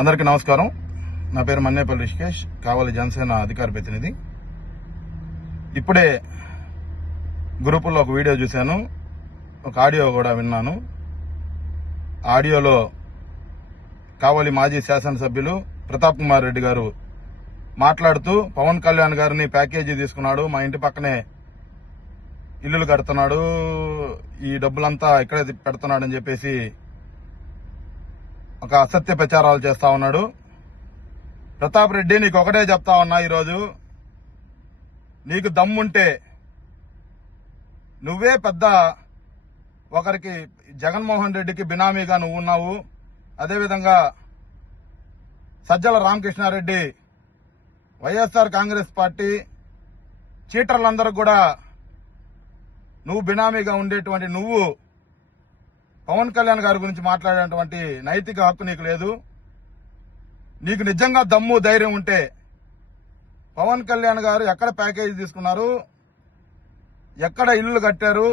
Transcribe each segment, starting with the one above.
అందరికీ నమస్కారం. నా పేరు మన్నేపల్లి రిషికేష్, కావలి జనసేన అధికార ప్రతినిధి. ఇప్పుడే గ్రూపుల్లో ఒక వీడియో చూశాను, ఒక ఆడియో కూడా విన్నాను. ఆడియోలో కావలి మాజీ శాసనసభ్యులు ప్రతాప్ కుమార్ రెడ్డి గారు మాట్లాడుతూ పవన్ కళ్యాణ్ గారిని ప్యాకేజీ తీసుకున్నాడు, మా ఇంటి పక్కనే ఇల్లులు కడుతున్నాడు, ఈ డబ్బులంతా ఇక్కడే పెడుతున్నాడని చెప్పేసి ఒక అసత్య ప్రచారాలు చేస్తా ఉన్నాడు. ప్రతాప్ రెడ్డి, నీకు ఒకటే చెప్తా ఉన్నా, ఈరోజు నీకు దమ్ముంటే నువ్వే పెద్ద ఒకరికి జగన్మోహన్ రెడ్డికి బినామీగా నువ్వు ఉన్నావు. అదేవిధంగా సజ్జల రామకృష్ణారెడ్డి వైఎస్ఆర్ కాంగ్రెస్ పార్టీ చీటర్లందరూ కూడా నువ్వు బినామీగా ఉండేటువంటి నువ్వు పవన్ కళ్యాణ్ గారి గురించి మాట్లాడేటువంటి నైతిక హక్కు నీకు లేదు. నీకు నిజంగా దమ్ము ధైర్యం ఉంటే పవన్ కళ్యాణ్ గారు ఎక్కడ ప్యాకేజీ తీసుకున్నారు, ఎక్కడ ఇల్లు కట్టారు,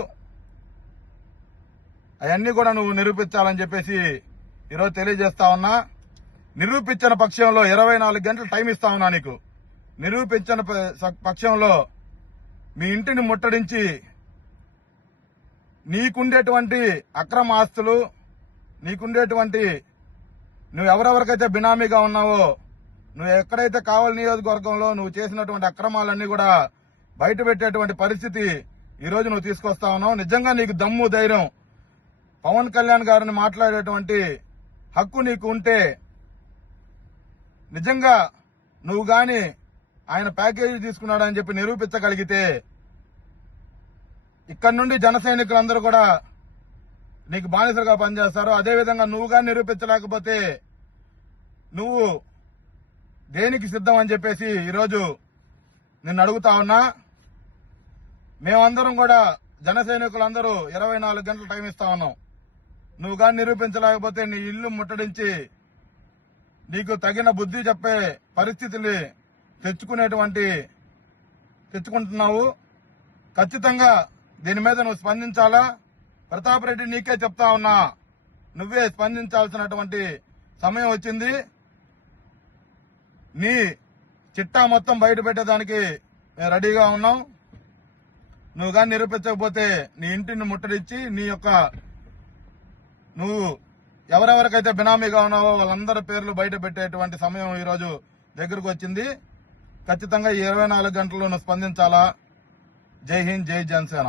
అవన్నీ కూడా నువ్వు నిరూపించాలని చెప్పేసి ఈరోజు తెలియజేస్తా ఉన్నా. నిరూపించిన పక్షంలో 24 గంటలు టైం ఇస్తా ఉన్నా నీకు. నిరూపించిన పక్షంలో మీ ఇంటిని ముట్టడించి నీకుండేటువంటి అక్రమ ఆస్తులు, నీకుండేటువంటి నువ్వు ఎవరెవరికైతే బినామీగా ఉన్నావో, నువ్వు ఎక్కడైతే కావలి నియోజకవర్గంలో నువ్వు చేసినటువంటి అక్రమాలన్నీ కూడా బయట పెట్టేటువంటి పరిస్థితి ఈరోజు నువ్వు తీసుకొస్తా ఉన్నావు. నిజంగా నీకు దమ్ము ధైర్యం, పవన్ కళ్యాణ్ గారిని మాట్లాడేటువంటి హక్కు నీకు ఉంటే, నిజంగా నువ్వు గాని ఆయన ప్యాకేజీ తీసుకున్నాడని చెప్పి నిరూపించగలిగితే ఇక్కడి నుండి జన సైనికులందరూ కూడా నీకు బానిసలుగా పనిచేస్తారు. అదేవిధంగా నువ్వు కానీ నిరూపించలేకపోతే నువ్వు దేనికి సిద్ధం అని చెప్పేసి ఈరోజు నిన్ను అడుగుతా ఉన్నా. మేమందరం కూడా జన సైనికులందరూ 24 గంటలు టైం ఇస్తా ఉన్నాం. నువ్వు కానీ నిరూపించలేకపోతే నీ ఇల్లు ముట్టడించి నీకు తగిన బుద్ధి చెప్పే పరిస్థితులు తెచ్చుకుంటున్నావు. ఖచ్చితంగా దీని మీద నువ్వు స్పందించాలా. ప్రతాప్ రెడ్డి, నీకే చెప్తా ఉన్నా, నువ్వే స్పందించాల్సినటువంటి సమయం వచ్చింది. నీ చిట్టా మొత్తం బయట పెట్టేదానికి మేము రెడీగా ఉన్నాం. నువ్వు కానీ నిరూపించకపోతే నీ ఇంటిని ముట్టడిచ్చి నువ్వు ఎవరెవరికైతే బినామీగా ఉన్నావో వాళ్ళందరి పేర్లు బయట పెట్టేటువంటి సమయం ఈరోజు దగ్గరకు వచ్చింది. ఖచ్చితంగా 24 గంటల్లో నువ్వు స్పందించాలా. జై హింద్, జై జనసేన.